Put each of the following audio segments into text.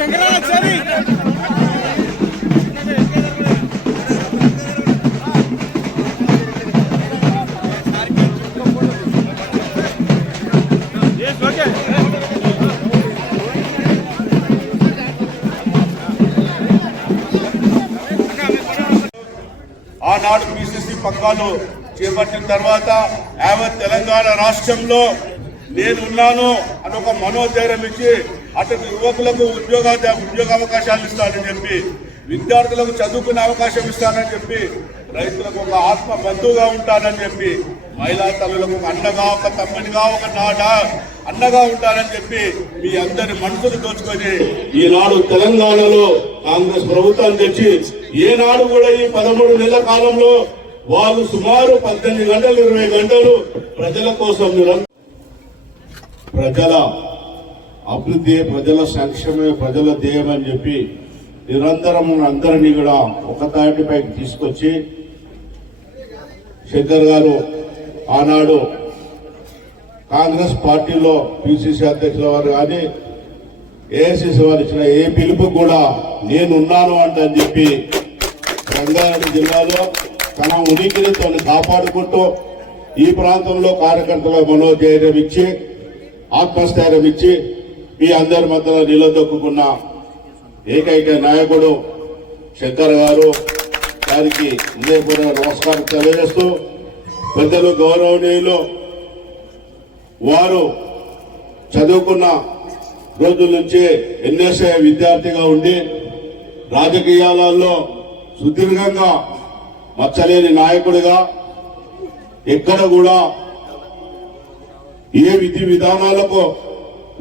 ఆనాడు పిసిసి పగ్గాలు చేపట్టిన తర్వాత యావత్ తెలంగాణ రాష్ట్రంలో నేనున్నాను అని ఒక మనోధైర్యం ఇచ్చి అటు యువకులకు ఉద్యోగావకాశాలు ఇస్తానని చెప్పి, విద్యార్థులకు చదువుకునే అవకాశం ఇస్తానని చెప్పి, రైతులకు ఒక ఆత్మ బంధువుగా ఉంటానని చెప్పి, మహిళా తల్లులకు ఒక అన్నగా, ఒక తమ్మునిగా, ఒక అన్నగా ఉంటానని చెప్పి మీ అందరి మనసులు దోచుకొని ఈనాడు తెలంగాణలో కాంగ్రెస్ ప్రభుత్వం తెచ్చి ఏనాడు కూడా ఈ 13 నెలల కాలంలో వాళ్ళు సుమారు 18 గంటలు 20 గంటలు ప్రజల కోసం ప్రజల అభివృద్ధి, ప్రజల సంక్షేమమే ప్రజల ధ్యేయం అని చెప్పి నిరంతరం అందరినీ కూడా ఒక తాటిపైకి తీసుకొచ్చి శంకర్ గారు ఆనాడు కాంగ్రెస్ పార్టీలో పిసిసి అధ్యక్షుల వారు కానీ ఏఐసిసి వారు ఇచ్చిన ఏ పిలుపు కూడా నేనున్నాను అంటని చెప్పి రంగారెడ్డి జిల్లాలో తన ఉనికిని తను కాపాడుకుంటూ ఈ ప్రాంతంలో కార్యకర్తల మనోధైర్యం ఇచ్చి ఆత్మస్థైర్యం ఇచ్చి మీ అందరి మధ్యలో నిలదొక్కున్న ఏకైక నాయకుడు శంకర్ గారు గారికి హృదయపూర్వక నమస్కారం తెలియజేస్తూ, పెద్దలు గౌరవనీయులు వారు చదువుకున్న రోజుల నుంచి ఎన్ఎస్ఐ విద్యార్థిగా ఉండి రాజకీయాలలో సుదీర్ఘంగా మచ్చలేని నాయకుడిగా ఎక్కడ కూడా ఏ విధి విధానాలకు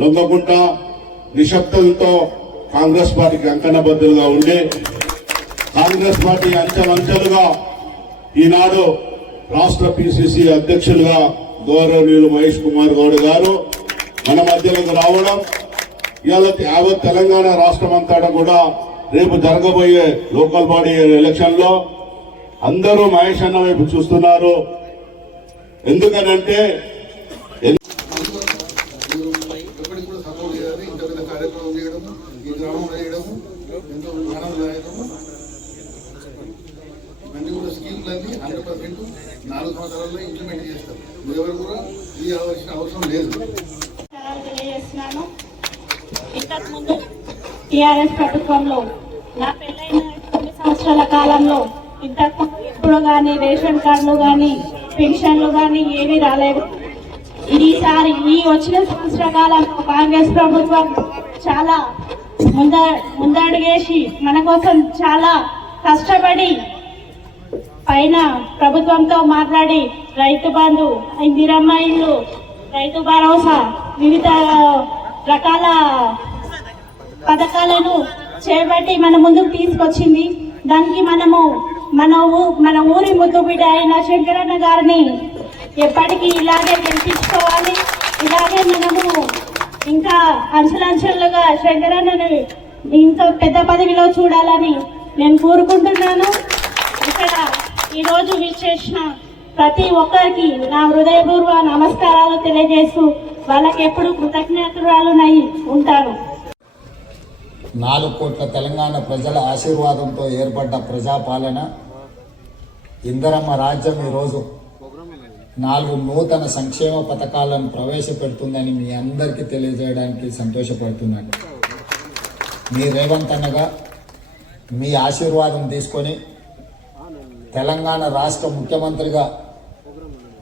లొంగకుండా నిశ్శబ్దంతో కాంగ్రెస్ పార్టీకి అంకణబద్ధులుగా ఉండి కాంగ్రెస్ పార్టీ అంచెలంచెలుగా ఈనాడు రాష్ట్ర పిసిసి అధ్యక్షులుగా గౌరవనీయులు మహేష్ కుమార్ గౌడ్ గారు మన మధ్యలోకి రావడం, ఇవాళ యావత్ తెలంగాణ రాష్ట్రం అంతటా కూడా రేపు జరగబోయే లోకల్ బాడీ ఎలక్షన్ లో అందరూ మహేష్ అన్న వైపు చూస్తున్నారు. ఎందుకనంటే స్కీమ్లన్నీ 100% 4 సంవత్సరాల్లో ఇంప్లిమెంట్ చేస్తాం. ఎవరు కూడా ఇవ్వాల్సిన అవసరం లేదు. తెలియజేస్తున్నాను. ఇంతకుముందు టీఆర్ఎస్ ప్రభుత్వంలో నా పెళ్ళైన 9 సంవత్సరాల కాలంలో ఇప్పుడు కానీ రేషన్ కార్డులు కానీ పెన్షన్లు కానీ ఏమీ రాలేదు. ఈసారి ఈ వచ్చిన సంవత్సర కాలంలో కాంగ్రెస్ ప్రభుత్వం చాలా ముందడుగేసి మన కోసం చాలా కష్టపడి పైన ప్రభుత్వంతో మాట్లాడి రైతు బంధు, ఇందిరమ్మ ఇల్లు, రైతు భరోసా, వివిధ రకాల పథకాలను చేపట్టి మన ముందుకు తీసుకొచ్చింది. దానికి మన ఊరి ముద్దుబిడ్డ అయిన శంకరన్న గారిని ఎప్పటికీ ఇలాగే గెలిపించుకోవాలి. ఇలాగే మనము ఇంకా అంచెలంచెలుగా శంకరన్నను ఇంకా పెద్ద పదవిలో చూడాలని నేను కోరుకుంటున్నాను. ఇక్కడ ఈరోజు విచ్చేసిన ప్రతి ఒక్కరికి నా హృదయపూర్వ నమస్కారాలు తెలియజేస్తూ వాళ్ళకి ఎప్పుడు కృతజ్ఞతలునై ఉంటాను. 4 కోట్ల తెలంగాణ ప్రజల ఆశీర్వాదంతో ఏర్పడ్డ ప్రజాపాలన ఇందిరమ్మ రాజ్యం ఈరోజు 4 నూతన సంక్షేమ పథకాలను ప్రవేశపెడుతుందని మీ అందరికీ తెలియజేయడానికి సంతోషపడుతున్నాను. మీ రేవంత్ అన్నగా మీ ఆశీర్వాదం తీసుకొని తెలంగాణ రాష్ట్ర ముఖ్యమంత్రిగా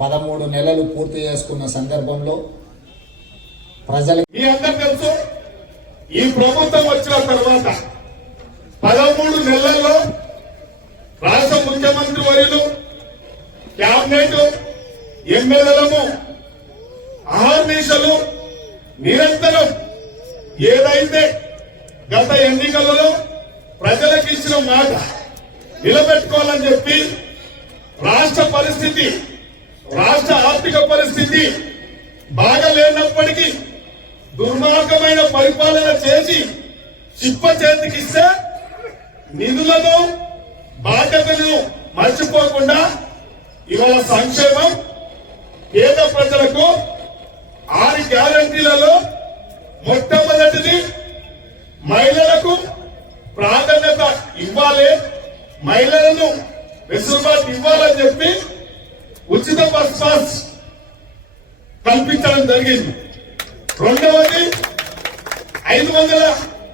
13 నెలలు పూర్తి చేసుకున్న సందర్భంలో ప్రజలకు మీ అందరూ తెలుసు, ఈ ప్రభుత్వం వచ్చిన తర్వాత 13 నెలల్లో రాష్ట్ర ముఖ్యమంత్రి వర్యులు, క్యాబినెట్, ఎమ్మెల్యేలము అహర్నిశలు నిరంతరం ఏదైతే గత ఎన్నికలలో ప్రజలకు ఇచ్చిన మాట నిలబెట్టుకోవాలని చెప్పి రాష్ట్ర పరిస్థితి, రాష్ట్ర ఆర్థిక పరిస్థితి బాగా లేనప్పటికీ దుర్మార్గమైన పరిపాలన చేసి చిప్ప చేతికిస్తే నిధులను బాధ్యతలను మర్చిపోకుండా ఇవాళ సంక్షేమం పేద ప్రజలకు 6 గ్యారంటీలలో మొట్టమొదటిది మహిళల మహిళలను వెసులుబాటు ఇవ్వాలని చెప్పి ఉచిత బస్ పాస్ కల్పించడం జరిగింది. రెండవది 500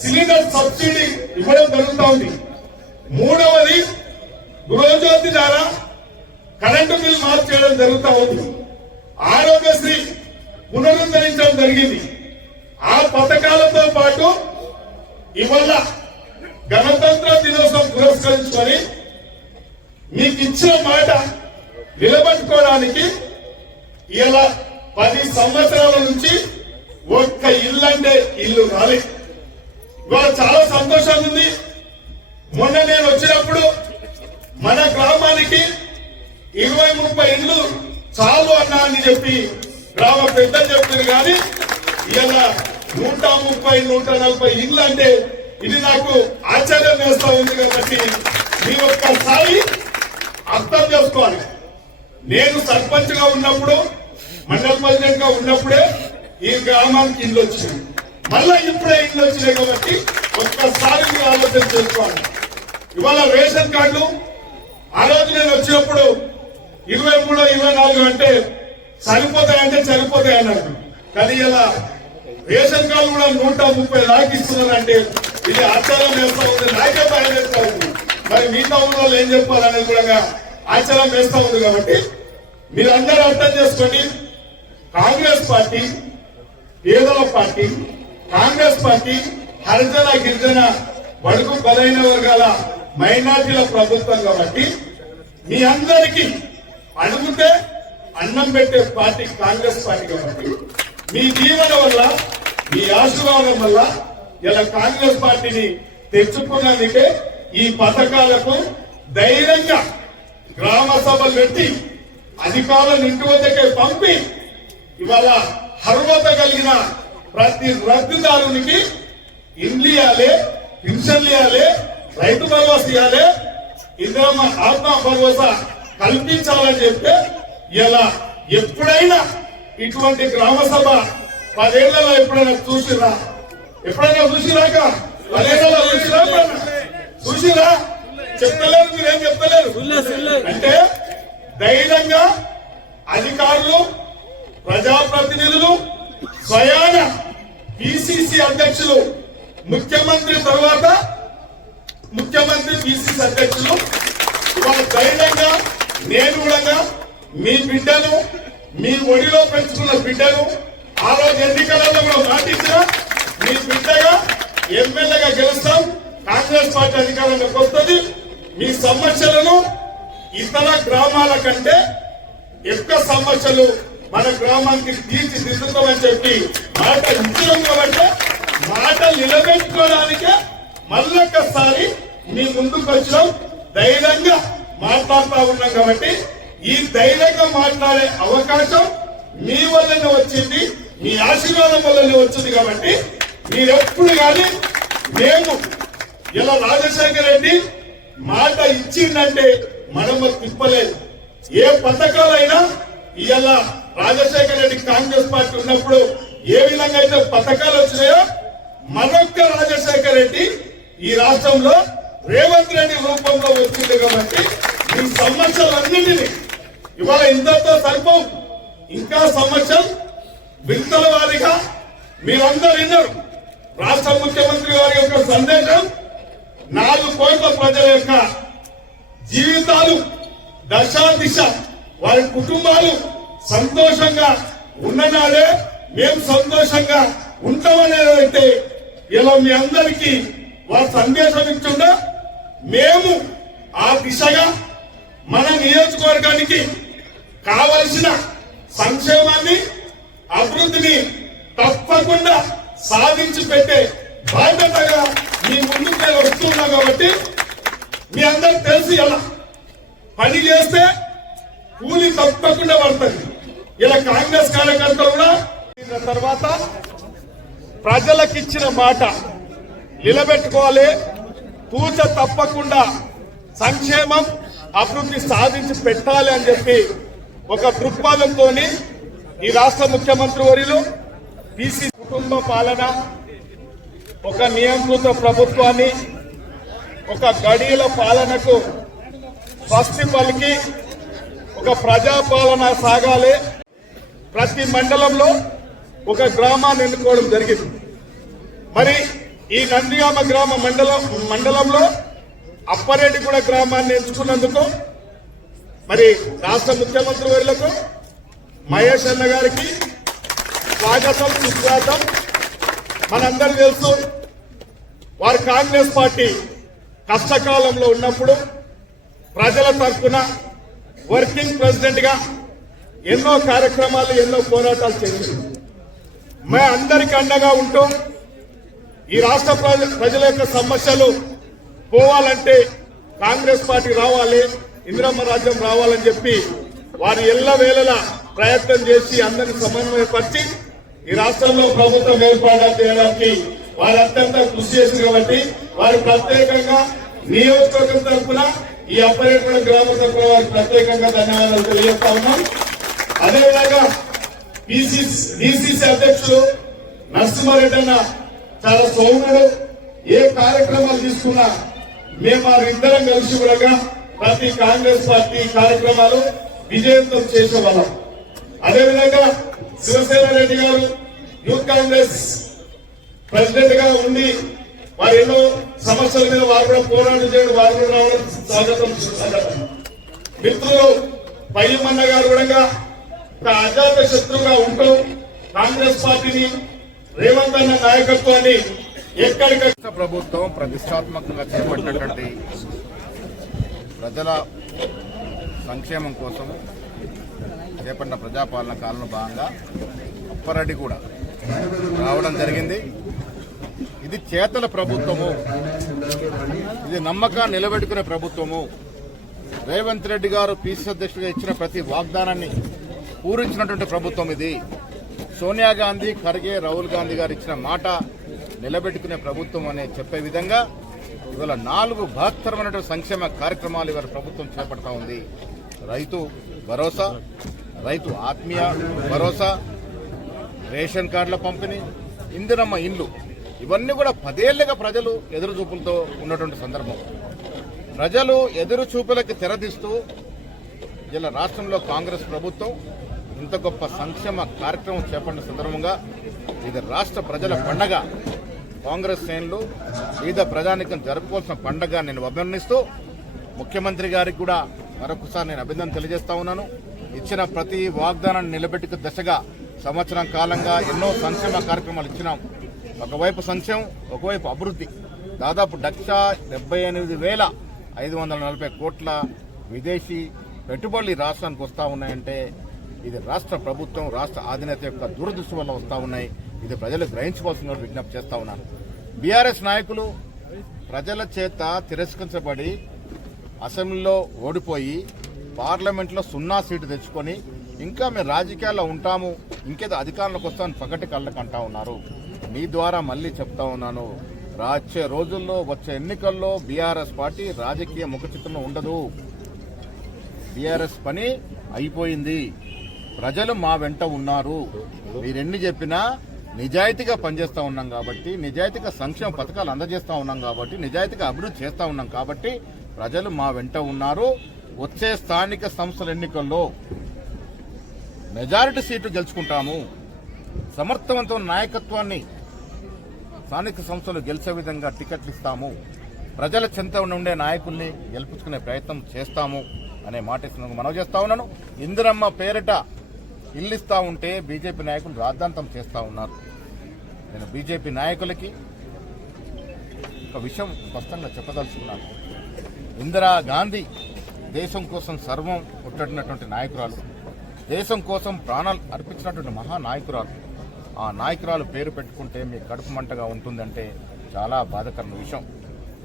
సిలిండర్ సబ్సిడీ ఇవ్వడం జరుగుతూ ఉంది. మూడవది గృహజ్యోతి ద్వారా కరెంటు బిల్ మార్పు చేయడం జరుగుతూ ఉంది. ఆరోగ్యశ్రీ పునరుద్ధరించడం జరిగింది. ఆ పథకాలతో పాటు ఇవాళ గణతంత్ర దినోత్సవం పురస్కరించుకొని మీకు ఇచ్చిన మాట నిలబెట్టుకోవడానికి ఇలా 10 సంవత్సరాల నుంచి ఒక్క ఇల్లు అంటే ఇల్లు రాలేదు. ఇవాళ చాలా సంతోషంగా ఉంది. మొన్న నేను వచ్చినప్పుడు మన గ్రామానికి 20-30 ఇళ్ళు చాలు అన్నా అని చెప్పి గ్రామ పెద్దలు చెప్తుంది. కానీ ఇలా 130-140 ఇళ్ళు అంటే ఇది నాకు ఆశ్చర్యం వేస్తా ఉంది. కాబట్టి మీరు ఒక్కసారి అర్థం చేసుకోవాలి. నేను సర్పంచ్ గా ఉన్నప్పుడు, మండల ప్రెసిడెంట్ గా ఉన్నప్పుడే ఈ గ్రామానికి ఇల్లు వచ్చినాయి. మళ్ళా ఇప్పుడే ఇల్లు వచ్చినాయి. కాబట్టి ఒక్కసారి మీరు ఆలోచన చేసుకోవాలి. ఇవాళ రేషన్ కార్డులు ఆ రోజు నేను వచ్చినప్పుడు 23-24 అంటే చనిపోతాయంటే చనిపోతాయి అన్నారు. కానీ ఇలా రేషన్ కార్డు కూడా 130 దాకా ఇస్తున్నారంటే ఇది ఆశ్చర్యం వేస్తా ఉంది. నాకే భయం వేస్తా ఉంది. మరి మిగతా ఊళ్ళో ఏం చెప్పాలనేది కూడా ఆశ్చర్యం వేస్తా ఉంది. కాబట్టి మీరందరూ అర్థం చేసుకోండి. కాంగ్రెస్ పార్టీ పేదల పార్టీ, కాంగ్రెస్ పార్టీ హరిజన గిరిజన బడుగు బలైన వర్గాల మైనార్టీల ప్రభుత్వం. కాబట్టి మీ అందరికీ అడుగుతే అన్నం పెట్టే పార్టీ కాంగ్రెస్ పార్టీ. కాబట్టి మీ దీవెన వల్ల, మీ ఆశీర్వాదం వల్ల ఇలా కాంగ్రెస్ పార్టీని తెచ్చుకున్నందుకే ఈ పథకాలకు ధైర్యంగా గ్రామ సభలు పెట్టి అధికారులను ఇంటి వద్దకే పంపి ఇవాళ అర్హత కలిగిన ప్రతి లబ్ధిదారునికి ఇండ్లు ఇవ్వాలి, పెన్షన్లు ఇవ్వాలి, రైతు భరోసా ఇవ్వాలి, ఇందిరమ్మ ఆత్మ భరోసా కల్పించాలని చెప్తే ఇలా ఎప్పుడైనా ఇటువంటి గ్రామ సభ 10 ఏళ్లలో ఎప్పుడైనా చూసిరా? ఎప్పుడైనా చూసిరాక 10 ఏళ్లలో చూసిరా? చెప్తలేరు, మీరేం చెప్తలేరు. అంటే ధైర్యంగా అధికారులు, ప్రజాప్రతినిధులు, స్వయాన పిసిసి అధ్యక్షులు, ముఖ్యమంత్రి తర్వాత ముఖ్యమంత్రి పిసిసి అధ్యక్షులు ఇవాళ ధైర్యంగా నేను కూడా మీ బిడ్డను, మీ ఒడిలో పెంచుకున్న బిడ్డను ఆ రోజు ఎన్నికలలో కూడా మాటించిన మీ బిడ్డగా ఎమ్మెల్యేగా గెలుస్తాం. కాంగ్రెస్ పార్టీ అధికారంలోకి వస్తుంది. మీ సమస్యలను ఇతర గ్రామాల కంటే ఎక్కువ సమస్యలు మన గ్రామానికి తీర్చిదిద్దుతామని చెప్పి మాట ఇచ్చినాం. కాబట్టి మాట నిలబెట్టుకోవడానికే మళ్ళొక్కసారి మీ ముందుకు వచ్చినాం. ధైర్యంగా మాట్లాడుతూ ఉన్నాం. కాబట్టి ఈ ధైర్యంగా మాట్లాడే అవకాశం మీ వల్లనే వచ్చింది, మీ ఆశీర్వాదం వల్లనే వచ్చింది. కాబట్టి మీరెప్పుడు కానీ మేము ఇలా రాజశేఖర రెడ్డి మాట ఇచ్చిందంటే మనము తిప్పలేదు. ఏ పథకాలైనా ఇలా రాజశేఖర రెడ్డి కాంగ్రెస్ పార్టీ ఉన్నప్పుడు ఏ విధంగా అయితే పథకాలు వచ్చినాయో మరొక్క రాజశేఖర రెడ్డి ఈ రాష్ట్రంలో రేవంత్ రెడ్డి రూపంలో వచ్చింది. కాబట్టి ఈ సమస్యలన్నింటినీ ఇవాళ ఇంతతో సరిపోవు. ఇంకా సమస్యలు వింతల వారిగా మీరందరూ విన్నారు. రాష్ట్ర ముఖ్యమంత్రి గారి యొక్క సందేశం 4 కోట్ల ప్రజల యొక్క జీవితాలు దశ దిశ, వారి కుటుంబాలు సంతోషంగా ఉన్ననాడే మేము సంతోషంగా ఉంటామనేదైతే ఇలా మీ అందరికీ వారి సందేశం ఇచ్చిందా, మేము ఆ దిశగా మన నియోజకవర్గానికి కావలసిన సంక్షేమాన్ని, అభివృద్ధిని తప్పకుండా సాధించి పెట్టే బాధ్యతగా మీ ముందుకు నేను వస్తున్నా. కాబట్టి మీ అందరికి తెలిసి ఎలా పని చేస్తే కూలి తప్పకుండా పడుతుంది. ఇలా కాంగ్రెస్ కార్యకర్తలు కూడా తర్వాత ప్రజలకు ఇచ్చిన మాట నిలబెట్టుకోవాలి. తూచ తప్పకుండా సంక్షేమం, అభివృద్ధి సాధించి పెట్టాలి అని చెప్పి ఒక దృక్పథంతో ఈ రాష్ట్ర ముఖ్యమంత్రి వర్యులు పిసి కుటుంబ పాలన, ఒక నియంత్రిత ప్రభుత్వాన్ని, ఒక గడియల పాలనకు స్వస్తి పలికి ఒక ప్రజాపాలన సాగాలి. ప్రతి మండలంలో ఒక గ్రామాన్ని ఎన్నుకోవడం జరిగింది. మరి ఈ నందిగామ గ్రామ మండలంలో అప్పారెడ్డిగూడ గ్రామాన్ని ఎంచుకున్నందుకు మరి రాష్ట్ర ముఖ్యమంత్రి వర్యులకు మహేష్ అన్న గారికి స్వాగతం సుస్వాగతం. మనందరూ తెలుసు, వారు కాంగ్రెస్ పార్టీ కష్టకాలంలో ఉన్నప్పుడు ప్రజల తరఫున వర్కింగ్ ప్రెసిడెంట్ గా ఎన్నో కార్యక్రమాలు ఎన్నో పోరాటాలు చేసింది. మే అందరికి అండగా ఉంటూ ఈ రాష్ట్ర ప్రజల యొక్క సమస్యలు పోవాలంటే కాంగ్రెస్ పార్టీ రావాలి, ఇందిరమ్మ రాజ్యం రావాలని చెప్పి వారు ఎల్లవేళలా ప్రయత్నం చేసి అందరిని సమన్వయపరిచి ఈ రాష్ట్రంలో ప్రభుత్వం ఏర్పాటు చేయడానికి వారు అత్యంత కృషి చేసింది. కాబట్టి వారు ప్రత్యేకంగా నియోజకవర్గం తరఫున ఈ అప్పారెడ్డిగూడ గ్రామ తరఫున వారికి ప్రత్యేకంగా ధన్యవాదాలు తెలియజేస్తా ఉన్నాం. అదేవిధంగా డిసిసి అధ్యక్షులు నరసింహారెడ్డి అన్న చాలా సౌమ్యుడు. ఏ కార్యక్రమాలు తీసుకున్నా మేము వారిద్దరం కలిసి కూడా ప్రతి కాంగ్రెస్ పార్టీ కార్యక్రమాలు విజయవంతం చేసేవాళ్ళం. అదేవిధంగా శివసేన రెడ్డి గారు యూత్ కాంగ్రెస్ ప్రెసిడెంట్ గా ఉండి వారు ఎన్నో సమస్యల మీద వారు కూడా పోరాటం చేయడం, వారు కూడా రావడం స్వాగతం. మిత్రులు పయ్యమన్న గారు కూడా ఒక అజాత శత్రువుగా ఉంటూ కాంగ్రెస్ పార్టీని రేవంత్ అన్న నాయకత్వాన్ని ఎక్కడికక్కడ ప్రభుత్వం ప్రతిష్టాత్మకంగా చేపట్టినటువంటి ప్రజల సంక్షేమం కోసం చేపట్టిన ప్రజాపాలన కాలంలో భాగంగా అప్పారెడ్డిగూడ రావడం జరిగింది. ఇది చేతల ప్రభుత్వము, ఇది నమ్మకాన్ని నిలబెట్టుకునే ప్రభుత్వము. రేవంత్ రెడ్డి గారు పిసిసి అధ్యక్షుడిగా ఇచ్చిన ప్రతి వాగ్దానాన్ని పూరించినటువంటి ప్రభుత్వం ఇది. సోనియా గాంధీ, ఖర్గే, రాహుల్ గాంధీ గారు ఇచ్చిన మాట నిలబెట్టుకునే ప్రభుత్వం అనే చెప్పే విధంగా ఇవాళ 4 బృహత్తరమైనటువంటి సంక్షేమ కార్యక్రమాలు ఇవాళ ప్రభుత్వం చేపడతా ఉంది. రైతు భరోసా, రైతు ఆత్మీయ భరోసా, రేషన్ కార్డుల పంపిణీ, ఇందిరమ్మ ఇండ్లు, ఇవన్నీ కూడా 10 ఏళ్లుగా ప్రజలు ఎదురుచూపులతో ఉన్నటువంటి సందర్భం. ప్రజలు ఎదురుచూపులకి తెరదీస్తూ ఇలా రాష్ట్రంలో కాంగ్రెస్ ప్రభుత్వం ఇంత గొప్ప సంక్షేమ కార్యక్రమం చేపట్టిన సందర్భంగా ఇది రాష్ట్ర ప్రజల పండగ. కాంగ్రెస్ శ్రేణులు వివిధ ప్రజానికం జరుపుకోవాల్సిన పండగ నేను అభినందిస్తూ ముఖ్యమంత్రి గారికి కూడా మరొకసారి నేను అభినందన తెలియజేస్తా ఉన్నాను. ఇచ్చిన ప్రతి వాగ్దానాన్ని నిలబెట్టుకు దశగా సంవత్సరం కాలంగా ఎన్నో సంక్షేమ కార్యక్రమాలు ఇచ్చినాం. ఒకవైపు సంక్షేమం, ఒకవైపు అభివృద్ధి. దాదాపు 1,78,540 కోట్ల విదేశీ పెట్టుబడులు ఈ రాష్ట్రానికి వస్తూ ఉన్నాయంటే ఇది రాష్ట్ర ప్రభుత్వం, రాష్ట్ర అధినేత యొక్క దురదృష్టి వల్ల వస్తూ ఉన్నాయి. ఇది ప్రజలు గ్రహించుకోవాల్సిన విజ్ఞప్తి చేస్తా ఉన్నాను. బీఆర్ఎస్ నాయకులు ప్రజల చేత తిరస్కరించబడి అసెంబ్లీలో ఓడిపోయి పార్లమెంట్లో 0 సీటు తెచ్చుకొని ఇంకా మేము రాజకీయాల్లో ఉంటాము, ఇంకేదో అధికారంలోకి వస్తామని పగటి కళ్ళకు అంటా ఉన్నారు. మీ ద్వారా మళ్ళీ చెప్తా ఉన్నాను, రాచే రోజుల్లో వచ్చే ఎన్నికల్లో బీఆర్ఎస్ పార్టీ రాజకీయ ముఖ చిత్రంలో ఉండదు. బీఆర్ఎస్ పని అయిపోయింది. ప్రజలు మా వెంట ఉన్నారు. మీరెన్ని చెప్పినా నిజాయితీగా పనిచేస్తూ ఉన్నాం కాబట్టి, నిజాయితీగా సంక్షేమ పథకాలు అందజేస్తూ ఉన్నాం కాబట్టి, నిజాయితీగా అభివృద్ధి చేస్తూ ఉన్నాం కాబట్టి ప్రజలు మా వెంట ఉన్నారు. వచ్చే స్థానిక సంస్థల ఎన్నికల్లో మెజారిటీ సీట్లు గెలుచుకుంటాము. సమర్థవంతమైన నాయకత్వాన్ని స్థానిక సంస్థలు గెలిచే విధంగా టికెట్లు ఇస్తాము. ప్రజల చెంత ఉండే నాయకుల్ని గెలుపుకునే ప్రయత్నం చేస్తాము అనే మాట ఇస్తున్నాను. మనవి చేస్తా ఉన్నాను. ఇందిరమ్మ పేరిట ఇల్లు ఇస్తా ఉంటే బీజేపీ నాయకులు రాద్ధాంతం చేస్తా ఉన్నారు. నేను బీజేపీ నాయకులకి ఒక విషయం స్పష్టంగా చెప్పదలుచుకున్నాను. ఇందిరా గాంధీ దేశం కోసం సర్వం కొట్టడినటువంటి నాయకురాలు, దేశం కోసం ప్రాణాలు అర్పించినటువంటి మహానాయకురాలు. ఆ నాయకురాలు పేరు పెట్టుకుంటే మీ కడుపు మంటగా ఉంటుందంటే చాలా బాధాకరమైన విషయం.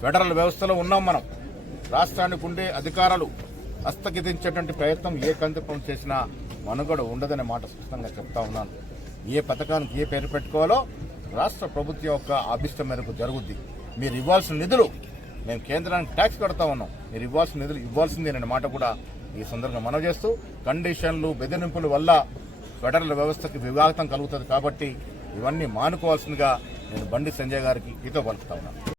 ఫెడరల్ వ్యవస్థలో ఉన్నాం మనం. రాష్ట్రానికి ఉండే అధికారాలు హస్తగతించేటువంటి ప్రయత్నం ఏ కందిపం చేసినా మనుగడ ఉండదనే మాట స్పష్టంగా చెప్తా ఉన్నాను. ఏ పథకానికి ఏ పేరు పెట్టుకోవాలో రాష్ట్ర ప్రభుత్వం యొక్క అభిష్టం మేరకు జరుగుద్ది. మీరు ఇవ్వాల్సిన నిధులు, మేము కేంద్రానికి ట్యాక్స్ కడతా ఉన్నాం, మీరు ఇవ్వాల్సిన నిధులు ఇవ్వాల్సిందేననే మాట కూడా ఈ సందర్భంగా మనవి చేస్తూ, కండిషన్లు బెదిరింపుల వల్ల ఫెడరల్ వ్యవస్థకి విఘాతం కలుగుతుంది కాబట్టి ఇవన్నీ మానుకోవాల్సిందిగా నేను బండి సంజయ్ గారికి హితో పలుకుతా ఉన్నాను.